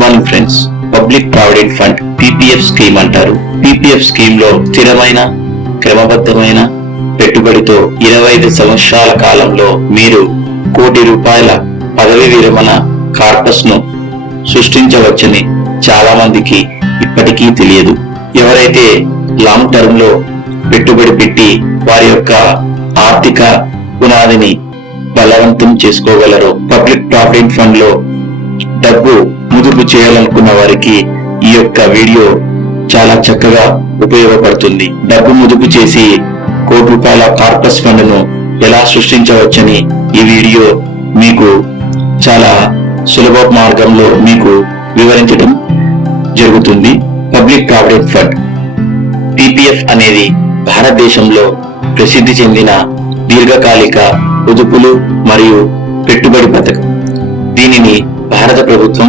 One morning friends public provident fund PPF scheme అంటారు. PPF స్కీమ్లో స్థిరమైన క్రమబద్ధమైన పెట్టుబడితో ఇరవై ఐదు సంవత్సరాల కాలంలో మీరు కోటి రూపాయల పదవి విరమణ కార్పస్ను సృష్టించవచ్చని చాలా మందికి ఇప్పటికీ తెలియదు. ఎవరైతే లాంగ్ టర్మ్లో పెట్టుబడి పెట్టి వారి యొక్క ఆర్థిక పునాదిని బలవంతం చేసుకోగలరో పబ్లిక్ ప్రావిడెంట్ ఫండ్లో డబ్బు ముదుపు చేయాలనుకున్న వారికి ఈ యొక్క వీడియో చాలా చక్కగా ఉపయోగపడుతుంది. డబ్బు ముదుపు చేసి కోటి రూపాయల కార్పస్ ఫండ్ను ఎలా సృష్టించవచ్చని ఈ వీడియో మీకు చాలా సులభ మార్గంలో మీకు వివరించడం జరుగుతుంది. Public provident fund. పిపిఎఫ్ అనేది భారతదేశంలో ప్రసిద్ధి చెందిన దీర్ఘకాలిక పొదుపులు మరియు పెట్టుబడి పథకం. దీనిని భారత ప్రభుత్వం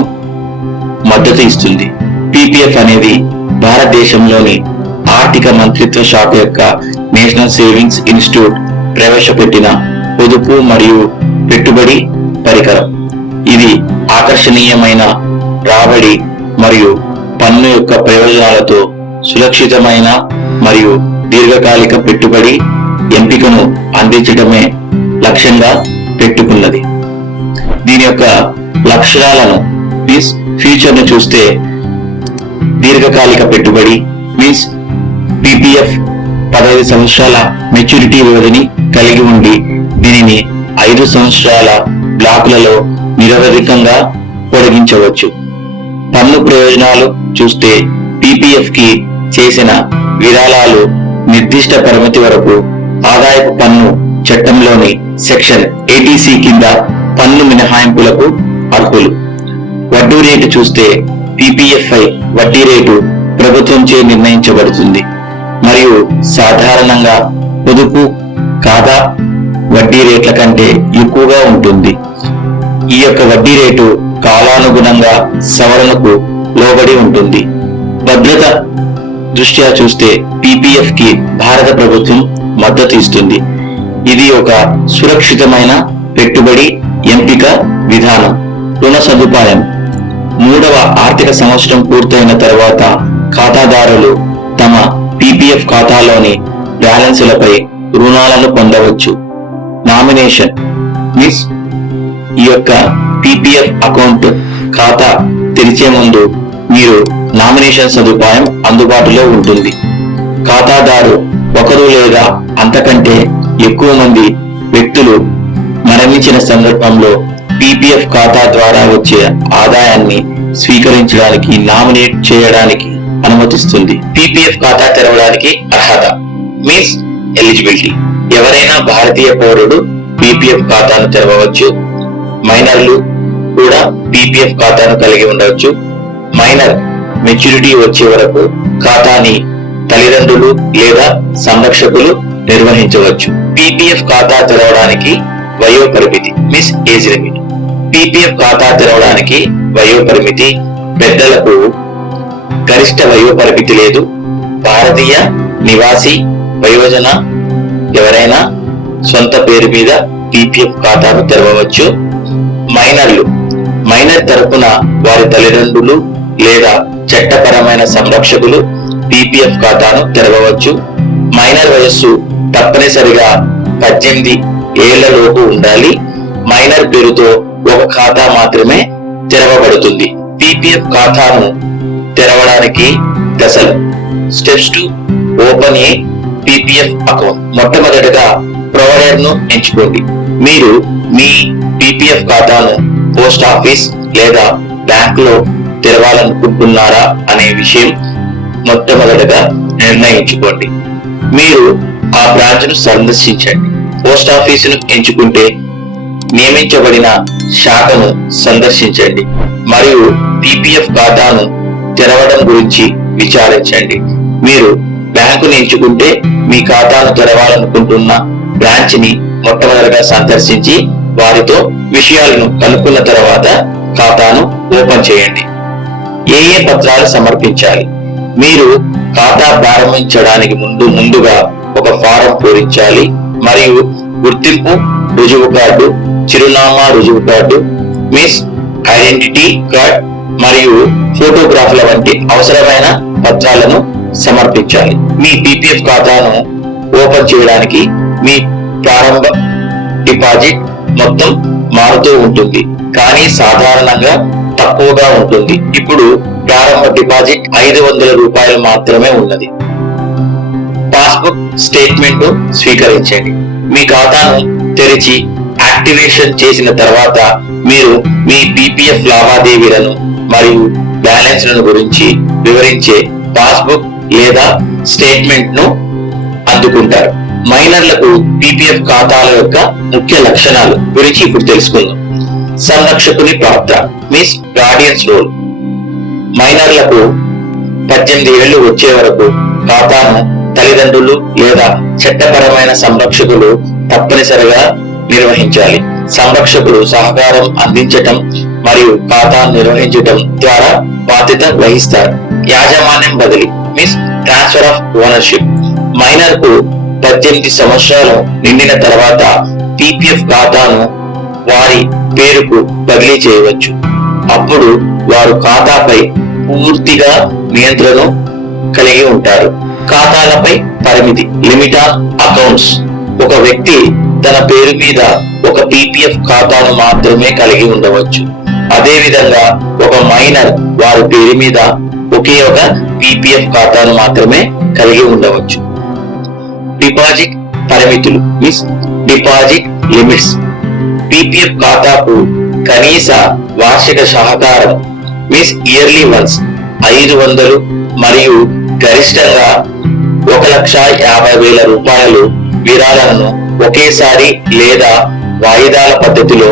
మద్దతు ఇస్తుంది. పిపిఎఫ్ అనేది భారతదేశంలోని ఆర్థిక మంత్రిత్వ శాఖ యొక్క నేషనల్ సేవింగ్స్ ఇన్స్టిట్యూట్ ప్రవేశపెట్టిన పొదుపు మరియు పెట్టుబడి పరికరం. ఇది ఆకర్షణీయమైన రాబడి మరియు పన్ను యొక్క ప్రయోజనాలతో సురక్షితమైన మరియు దీర్ఘకాలిక పెట్టుబడి ఎంపికను అందించడమే లక్ష్యంగా పెట్టుకున్నది. దీని యొక్క లక్షణాలను ఫ్యూచర్ను చూస్తే దీర్ఘకాలిక పెట్టుబడి మీన్స్ పీపీఎఫ్ పదహైదు సంవత్సరాల మెచ్యూరిటీ వ్యవధిని కలిగి ఉండి దీనిని ఐదు సంవత్సరాల బ్లాకులలో నిరవధికంగా పొడిగించవచ్చు. పన్ను ప్రయోజనాలు చూస్తే పిపిఎఫ్కి చేసిన విరాళాలు నిర్దిష్ట పరిమితి వరకు ఆదాయపు పన్ను చట్టంలోని సెక్షన్ ఏటీసీ కింద పన్ను మినహాయింపులకు అర్హులు. వడ్డీ రేటు చూస్తే పిపిఎఫ్ఐ వడ్డీ రేటు ప్రభుత్వంచే నిర్ణయించబడుతుంది. మరియు సాధారణంగా పొదుపు కాదా వడ్డీ రేట్ల కంటే ఎక్కువగా ఉంటుంది. ఈ యొక్క వడ్డీ రేటు కాలానుగుణంగా సవరణకు లోబడి ఉంటుంది. భద్రత దృష్ట్యా చూస్తే పిపిఎఫ్కి భారత ప్రభుత్వం మద్దతు ఇస్తుంది. ఇది ఒక సురక్షితమైన పెట్టుబడి ఎంపిక విధానం రుణ సదుపాయం మూడవ ఆర్థిక సంవత్సరం పూర్తయిన తర్వాత ఖాతాదారులు తమ పిపిఎఫ్ ఖాతాలోని బ్యాలెన్సులపై రుణాలను పొందవచ్చు. నామినేషన్. మీన్స్ ఈ యొక్క పిపిఎఫ్ అకౌంట్ ఖాతా తెరిచే ముందు మీరు నామినేషన్ సదుపాయం అందుబాటులో ఉంటుంది. ఖాతాదారు ఒకరు లేదా అంతకంటే ఎక్కువ మంది వ్యక్తులు మరణించిన సందర్భంలో పిపిఎఫ్ ఖాతా ద్వారా వచ్చే ఆదాయాన్ని స్వీకరించడానికి నామినేట్ చేయడానికి అనుమతిస్తుంది. పిపిఎఫ్ ఖాతా తెరవడానికి అర్హత మీన్స్ ఎలిజిబిలిటీ. ఎవరైనా భారతీయ పౌరుడు పిపిఎఫ్ ఖాతాను తెరవవచ్చు. మైనర్లు కూడా పిపిఎఫ్ ఖాతాను కలిగి ఉండవచ్చు. మైనర్ మెచ్యూరిటీ వచ్చే వరకు ఖాతాని తల్లిదండ్రులు లేదా సంరక్షకులు నిర్వహించవచ్చు. పిపిఎఫ్ ఖాతా తెరవడానికి వయో పరిమితి మిస్ ఏజ్ లిమిట్. పీపీఎఫ్ ఖాతా తెరవడానికి వయోపరిమితి పెద్దలకు గరిష్ట వయోపరిమితి లేదు. భారతీయ నివాసి వయోజన ఎవరైనా సొంత పేరు మీద పీపీఎఫ్ ఖాతాను తెరవవచ్చు. మైనర్లు మైనర్ తరపున వారి తల్లిదండ్రులు లేదా చట్టపరమైన సంరక్షకులు పీపీఎఫ్ ఖాతాను తెరవవచ్చు. మైనర్ వయస్సు తప్పనిసరిగా పద్దెనిమిది ఏళ్ళలోపు ఉండాలి. మైనర్ పేరుతో ఒక ఖాతా మాత్రమే తెరవబడుతుంది. పిపిఎఫ్ ఖాతాను తెరవడానికి దశలు. Steps to open a PPF account. మొట్టమొదటగా ప్రొవైడర్ను ఎంచుకోండి. మీరు మీ పిపిఎఫ్ ఖాతాను పోస్ట్ ఆఫీస్ లేదా బ్యాంక్లో తెరవాలనుకుంటున్నారా అనే విషయం మొట్టమొదటగా నిర్ణయించుకోండి. మీరు ఆ బ్రాంచ్ను సందర్శించండి. పోస్ట్ ఆఫీసును ఎంచుకుంటే నియమించబడిన శాఖను సందర్శించండి మరియు పిపిఎఫ్ ఖాతాను తెరవడం గురించి విచారించండి. మీరు బ్యాంకును ఎంచుకుంటే మీ ఖాతాను తెరవాలనుకుంటున్న బ్రాంచ్ని మొట్టమొదటిగా సందర్శించి వారితో విషయాలను కనుక్కున్న తర్వాత ఖాతాను ఓపెన్ చేయండి. ఏ ఏ పత్రాలు సమర్పించాలి? మీరు ఖాతా ప్రారంభించడానికి ముందు ముందుగా ఒక ఫారం పూరించాలి మరియు గుర్తింపు రుజువు కార్డు చిరునామా రుజువు కార్డు మిస్ ఐడెంటిటీ కార్డ్ మరియు ఫోటోగ్రాఫ్ల వంటి అవసరమైన పత్రాలను సమర్పించాలి. మీ పీపీఎఫ్ ఖాతాను ఓపెన్ చేయడానికి మీ ప్రారంభ డిపాజిట్ మొత్తం మారుతూ ఉంటుంది. కానీ సాధారణంగా తక్కువగా ఉంటుంది. ఇప్పుడు ప్రారంభ డిపాజిట్ ఐదు వందల రూపాయలు మాత్రమే ఉన్నది. పాస్బుక్ స్టేట్మెంట్ స్వీకరించండి. మీ ఖాతాను తెరిచి యాక్టివేషన్ చేసిన తర్వాత మీరు మీ పిపిఎఫ్ లావాదేవీలను మరియు బ్యాలెన్స్లను గురించి వివరించే పాస్బుక్ లేదా స్టేట్మెంట్ను అందుకుంటారు. మైనర్లకు పిపిఎఫ్ ఖాతాల యొక్క ముఖ్య లక్షణాలు గురించి ఇప్పుడు తెలుసుకుందాం. సంరక్షకుని పాత్ర మీన్స్ గార్డియన్స్ రోల్. మైనర్లకు పద్దెనిమిది ఏళ్ళు వచ్చే వరకు ఖాతాను తల్లిదండ్రులు లేదా చట్టపరమైన సంరక్షకులు తప్పనిసరిగా నిర్వహించాలి. సంరక్షకులు సహకారం అందించటం మరియు ఖాతాను నిర్వహించటం ద్వారా బాధ్యత వహిస్తారు. యాజమాన్యం బదిలీ మీన్స్ ట్రాన్స్ఫర్ ఆఫ్ ఓనర్షిప్. మైనర్కు పద్దెనిమిది సంవత్సరాలు నిండిన తర్వాత పిపిఎఫ్ ఖాతాను వారి పేరుకు బదిలీ చేయవచ్చు. అప్పుడు వారు ఖాతాపై పూర్తిగా నియంత్రణ కలిగి ఉంటారు. ఖాతాలపై పరిమితి లిమిట్ ఆన్ అకౌంట్స్. ఒక వ్యక్తి తన పేరు మీద ఒక పిపిఎఫ్ ఖాతాను మాత్రమే కలిగి ఉండవచ్చు. అదేవిధంగా ఒక మైనర్ వారి పేరు మీద ఒకే ఒక పిపిఎఫ్ ఖాతాను మాత్రమే కలిగి ఉండవచ్చు. డిపాజిట్ పరిమితులు మీన్స్ డిపాజిట్ లిమిట్స్. పిపిఎఫ్ ఖాతాకు కనీస వార్షిక సహకారం మీన్స్ ఇయర్లీ వన్స్ ఐదు వందలు మరియు గరిష్టంగా ఒక లక్ష యాభై వేల రూపాయలు విరాళాలను ఒకేసారి లేదా వాయిదాల పద్ధతిలో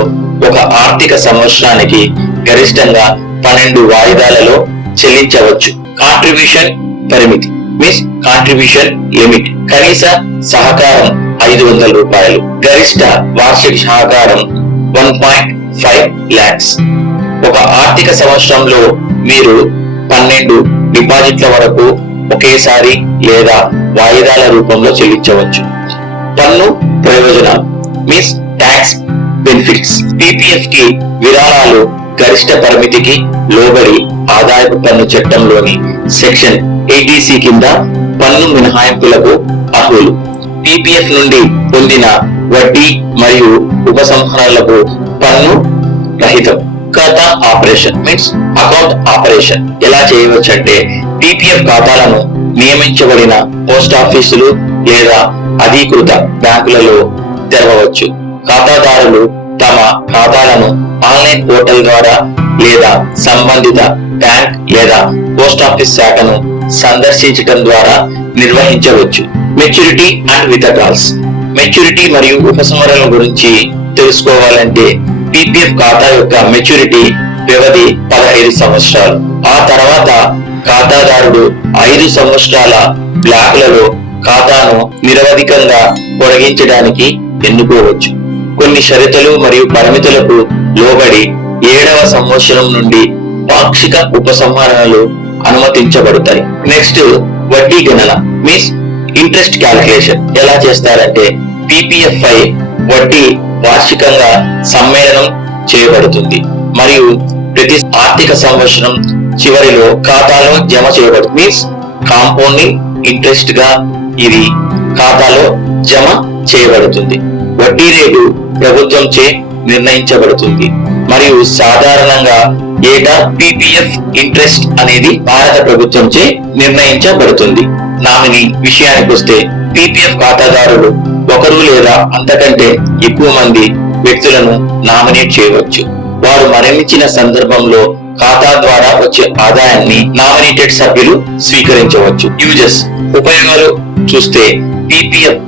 ఒక ఆర్థిక సంవత్సరానికి గరిష్టంగా పన్నెండు వాయిదాలలో చెల్లించవచ్చు. కాంట్రిబ్యూషన్ పరిమితి మీన్స్ కాంట్రిబ్యూషన్ లిమిట్. కనీస సహకారం ఐదు వందల రూపాయలు గరిష్ట వార్షిక సహకారం వన్ పాయింట్ ఫైవ్ ల్యాక్స్. ఒక ఆర్థిక సంవత్సరంలో మీరు పన్నెండు డిపాజిట్ల వరకు ఒకేసారి లేదా వాయిదాల రూపంలో చెల్లించవచ్చు. పన్ను ప్రయోజనాలు మీన్స్ ట్యాక్స్ బెనిఫిట్స్. పిపిఎఫ్కి విరాళాలు గరిష్ట పరిమితికి లోబడి ఆదాయపు పన్ను చట్టంలోని సెక్షన్ ఏటీసీ కింద పన్ను మినహాయింపులకు అర్హులు. పిపిఎఫ్ నుండి పొందిన వడ్డీ మరియు ఉపసంహరణలకు పన్ను రహితం. ఖాతా ఆపరేషన్ మీన్స్ అకౌంట్ ఆపరేషన్. ఎలా చేయవచ్చు అంటే పిపిఎఫ్ ఖాతాలను నియమించబడిన పోస్ట్ ఆఫీసులు లేదా అధీకృత బ్యాంకులలో తెరవవచ్చు ఖాతాదారులు తమ ఖాతాలను ఆన్లైన్ పోర్టల్ ద్వారా లేదా సంబంధిత బ్యాంక్ లేదా పోస్ట్ ఆఫీస్ శాఖను సందర్శించడం ద్వారా నిర్వహించవచ్చు. Maturity and withdrawals. మెచ్యూరిటీ మరియు ఉపసంహరణ గురించి తెలుసుకోవాలంటే పిపిఎఫ్ ఖాతా యొక్క మెచ్యూరిటీ వ్యవధి పదహైదు సంవత్సరాలు. ఆ తర్వాత ఖాతాదారుడు ఐదు సంవత్సరాల బ్లాక్లలో ఖాతాను నిరవధికంగా పొడిగించడానికి ఎన్నుకోవచ్చు. కొన్ని షరతులు మరియు పరిమితులకు లోబడి ఏడవ సంవత్సరం నుండి పాక్షిక ఉపసంహరణలు అనుమతించబడతాయి. నెక్స్ట్ వడ్డీ గణన మీన్స్ ఇంట్రెస్ట్ క్యాలిక్యులేషన్ ఎలా చేస్తారంటే పిపిఎఫ్ వడ్డీ వార్షికంగా సమ్మేళనం చేయబడుతుంది మరియు ప్రతి ఆర్థిక సంవత్సరం చివరిలో ఖాతాలో జమ చేయబడుతుంది. మీన్స్ కాంపౌండింగ్ ఇంట్రెస్ట్గా ఇది ఖాతాలో జమ చేయబడుతుంది. వడ్డీ రేటు ప్రభుత్వంచే నిర్ణయించబడుతుంది. మరియు సాధారణంగా ఏటా పిపిఎఫ్ ఇంట్రెస్ట్ అనేది భారత ప్రభుత్వంచే నిర్ణయించబడుతుంది. నామినీ విషయానికి వస్తే పిపిఎఫ్ ఖాతాదారులు ఒకరు లేదా అంతకంటే ఎక్కువ మంది వ్యక్తులను నామినేట్ చేయవచ్చు. వారు మరణించిన సందర్భంలో ఖాతా ద్వారా వచ్చే ఆదాయాన్ని నామినేటెడ్ సభ్యులు స్వీకరించవచ్చు. యూజెస్ ఉపయోగాలు చూస్తే పిపిఎఫ్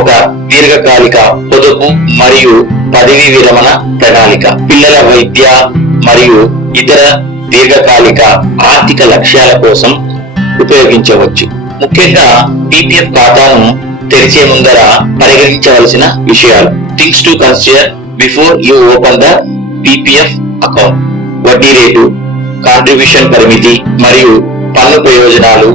ఒక దీర్ఘకాలిక పొదుపు మరియు పదవీ విరమణ ప్రణాళిక. పిల్లల వైద్య మరియు ఇతర దీర్ఘకాలిక ఆర్థిక లక్ష్యాల కోసం ఉపయోగించవచ్చు. ముఖ్యంగా పిపిఎఫ్ ఖాతాను తెరిచే ముందర పరిగణించవలసిన విషయాలు. Things to consider before you open the PPF account. వడ్డీ రేటు కాంట్రిబ్యూషన్ పరిమితి మరియు పన్ను ప్రయోజనాలు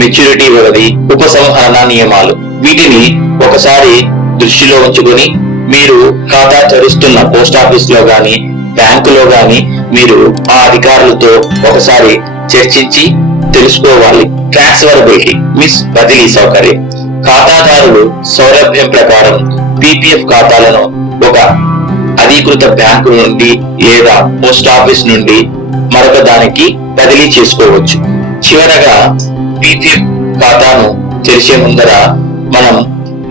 మెచ్యూరిటీ వ్యవధి ఉపసంహరణ నియమాలు. వీటిని ఒకసారి దృష్టిలో ఉంచుకొని మీరు ఖాతా తెరుస్తున్న పోస్ట్ ఆఫీస్లో గాని బ్యాంకులో గాని మీరు ఆ అధికారులతో ఒకసారి చర్చించి తెలుసుకోవాలి. ట్రాన్స్ఫరబిలిటీ మిస్ బదిలీ సౌకర్యం. ఖాతాదారులు సౌలభ్యం ప్రకారం పీపీఎఫ్ ఖాతాలను ఒక అధీకృత బ్యాంకు నుండి లేదా పోస్ట్ ఆఫీస్ నుండి మరొక దానికి బదిలీ చేసుకోవచ్చు. చివరగా పీపీఎఫ్ ఖాతాను తెరిచే ముందర మనం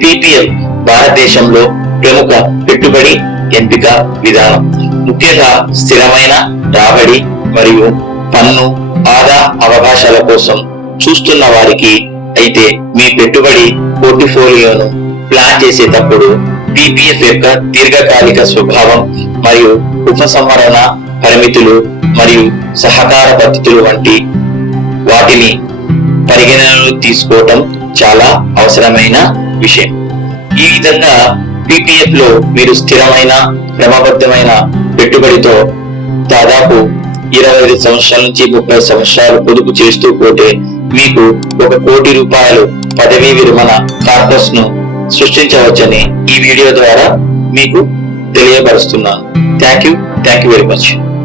పీపీఎఫ్ భారతదేశంలో ప్రముఖ పెట్టుబడి ఎంపిక విధానం ముఖ్యంగా స్థిరమైన రాబడి మరియు పన్ను ఆదా అవకాశాల కోసం చూస్తున్న వారికి అయితే మీ పెట్టుబడి పోర్టిఫోలియోను ప్లాన్ చేసేటప్పుడు పీపీఎఫ్ యొక్క దీర్ఘకాలిక స్వభావం మరియు ఉపసంహరణ పరిమితులు మరియు సహకార పద్ధతులు వంటి వాటిని పరిగణనలో తీసుకోవటం చాలా అవసరమైన విషయం. ఈ విధంగా పిపిఎఫ్లో మీరు స్థిరమైన క్రమబద్ధమైన పెట్టుబడితో దాదాపు ఇరవై ఐదు సంవత్సరాల నుంచి ముప్పై సంవత్సరాలు పొదుపు చేస్తూ పోతే మీకు ఒక కోటి రూపాయలు పదవీ విరమణ కార్పస్ను సృష్టించవచ్చని ఈ వీడియో ద్వారా మీకు తెలియపరుస్తున్నాను. Thank you thank you very much